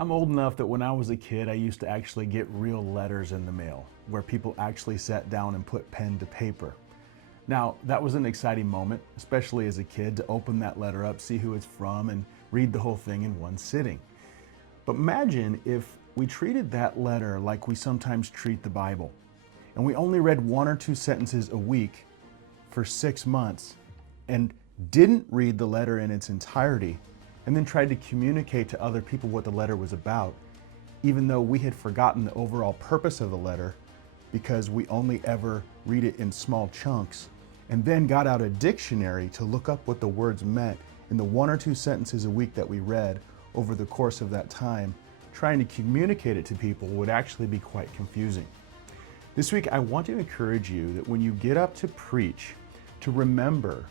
I'm old enough that when I was a kid, I used to actually get real letters in the mail where people actually sat down and put pen to paper. Now, that was an exciting moment, especially as a kid, to open that letter up, see who it's from, and read the whole thing in one sitting. But imagine if we treated that letter like we sometimes treat the Bible, and we only read 1 or 2 sentences a week for 6 months and didn't read the letter in its entirety, and then tried to communicate to other people what the letter was about, even though we had forgotten the overall purpose of the letter because we only ever read it in small chunks, and then got out a dictionary to look up what the words meant in the 1 or 2 sentences a week that we read over the course of that time. Trying to communicate it to people would actually be quite confusing. This week, I want to encourage you that when you get up to preach, to remember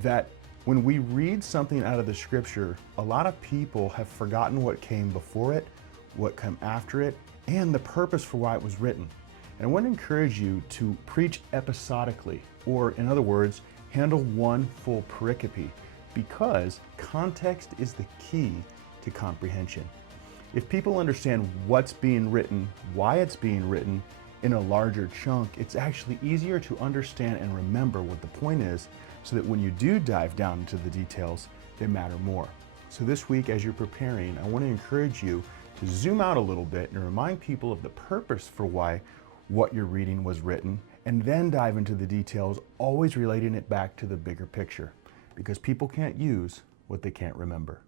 that when we read something out of the scripture, a lot of people have forgotten what came before it, what came after it, and the purpose for why it was written. And I want to encourage you to preach episodically, or in other words, handle one full pericope, because context is the key to comprehension. If people understand what's being written, why it's being written in a larger chunk, it's actually easier to understand and remember what the point is, so that when you do dive down into the details, they matter more. So this week, as you're preparing, I want to encourage you to zoom out a little bit and remind people of the purpose for why what you're reading was written, and then dive into the details, always relating it back to the bigger picture, because people can't use what they can't remember.